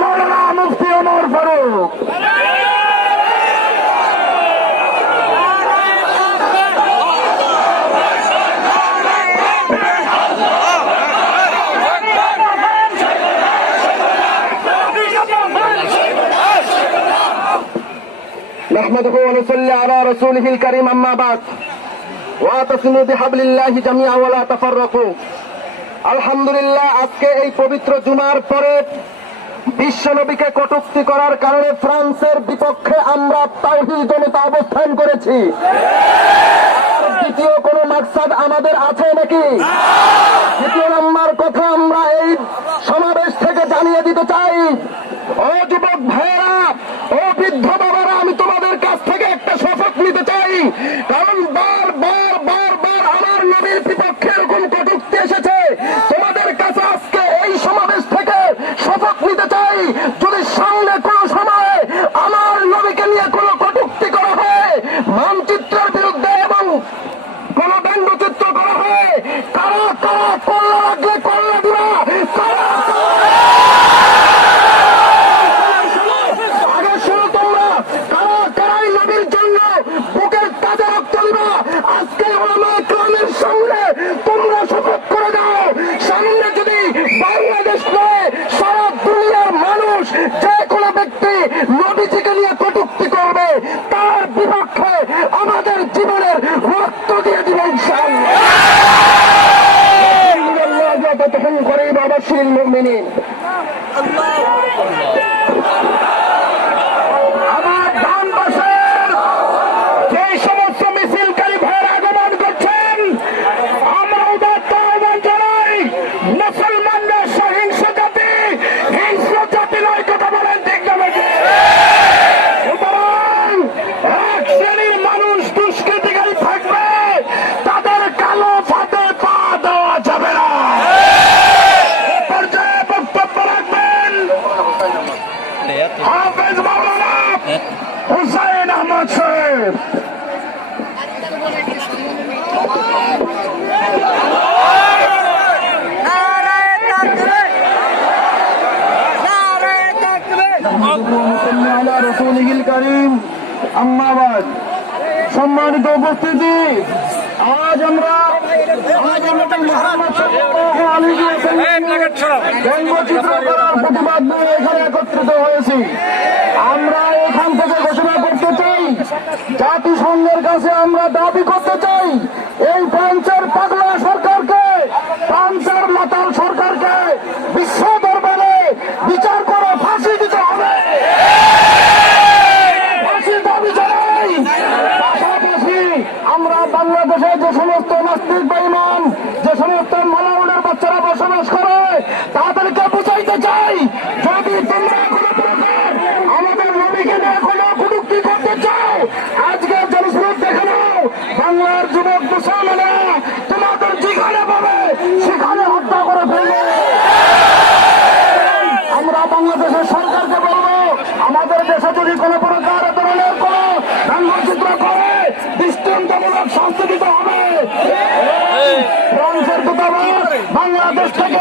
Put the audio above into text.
মৌলানা মুফতি ওমর ফারুক। نحمده ونصلي على رسوله الكريم أما بعد واعتصموا بحبل الله جميعا ولا تفرقوا। আলহামদুলিল্লাহ, আজকে এই পবিত্র জুমার পরে বিশ্বনবীকে কটূক্তি করার কারণে ফ্রান্সের বিপক্ষে আমরা তাওহীদ জনতা অবস্থান করেছি। দ্বিতীয় কোন মাকসাদ আমাদের আছে নাকি? দ্বিতীয় নম্বর কথা আমরা এই সমাবেশ থেকে জানিয়ে দিতে চাই, ও যুবক ভাইয়েরা, ও বৃদ্ধ বাবারা, আমি তোমাদের কাছ থেকে একটা শপথ নিতে চাই। কারণ বারবার আমার নবীর বিপক্ষে এরকম কটূক্তি এসেছে। তোমাদের কাছে আজকে এই সমাবেশ থেকে শপথ নিতে চাই, যদি সামনে কোন সময়ে আমার নবীকে নিয়ে কোন কটূক্তি করা হয়, মানচিত্রের বিরুদ্ধে এবং কোন ব্যঙ্গচিত্র করা হয়, কারা কারা করলা লাগলে করলা দিবা, কারা আগে শুনো তোমরা, কারা কারাই নবীর জন্য বুকের তাজা রক্ত দিবা। আজকে ওলামায়ে কেরামের সামনে তোমরা শপথ করে দাও, সামনে যদি বাংলাদেশ নয় সারা দুনিয়ার মানুষ যে কোনো ব্যক্তি নবীজিকে নিয়ে কটূক্তি করবে, তার বিপক্ষে আমাদের জীবনের রক্ত দিয়ে দিব ইনশাআল্লাহ। করিম আবাসিল মুমিনিন। আমার ডান পাশে যে সমস্ত মিছিলকারী ভাইয়ের আগমন করছেন, আমরা উদাত্ত আহ্বান জানাই, মুসলমানরা সহিংস জাতি, হিংস্র জাতি নয়, কথা বলেন ঠিক না বেঠিক? সুতরাং এক শ্রেণীর মানুষ দুষ্কৃতিকারী থাকবে, তাদের কালো ফাঁদে পা দেওয়া যাবে না। পর্যায়ে বক্তব্য রাখবেন হাফেজ মাওলানা হুসাইন আহমদ সাহেব। সম্মানিত উপস্থিতি, আজ আমরা ব্যঙ্গচিত্র করার প্রতিবাদ নিয়ে এখানে একত্রিত হয়েছি। আমরা এখান থেকে ঘোষণা করতে চাই, জাতিসংঘের কাছে আমরা দাবি করতে চাই, এই ফ্রান্সের পাগলা সরকারকে, ফ্রান্সের মাতাল সরকারকে বিশ্ব দরবারে বিচার করে ফাঁসি দিতে হবে। ফাঁসি দাবি জানাই। পাশাপাশি আমরা বাংলাদেশে যে সমস্ত নাস্তিক বেঈমান, যে সমস্ত মালাউনের বাচ্চারা বসবাস করে, তাদেরকে বুঝাইতে চাই, যদি তোমরা কোনো প্রকার আমাদের নবীকে নিয়ে কোনো কটূক্তি করতে চাও, আজকে জনস্রোত দেখে নাও, বাংলার যুবক মুসলমানেরা তোমাদের যেখানে পাবে সেখানে হত্যা করে ফেলবে। আমরা বাংলাদেশের সরকারকে বলবো, আমাদের দেশে যদি কোনো প্রকার ধরনের কোন ব্যঙ্গচিত্র করে দৃষ্টান্তমূলক শাস্তি দিতে হবে। ফ্রান্সের দূতাবাস বাংলাদেশ থেকে